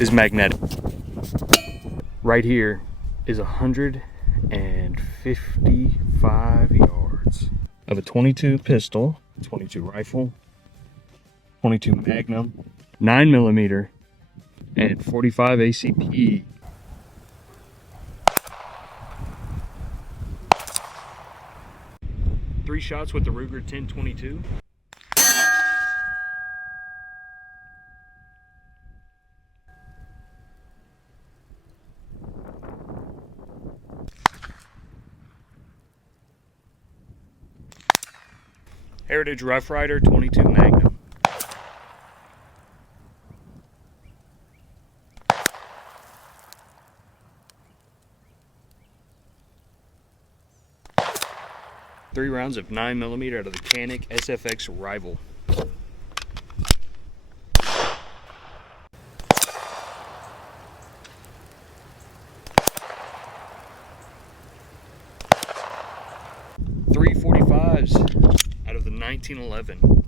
is magnetic. Right here is 155 yards of a 22 pistol, 22 rifle, 22 Magnum, 9mm, and 45 ACP. Three shots with the Ruger 10/22. Heritage Rough Rider 22 Magnum. Three rounds of 9mm out of the Canik SFX Rival. Three .45s out of the 1911.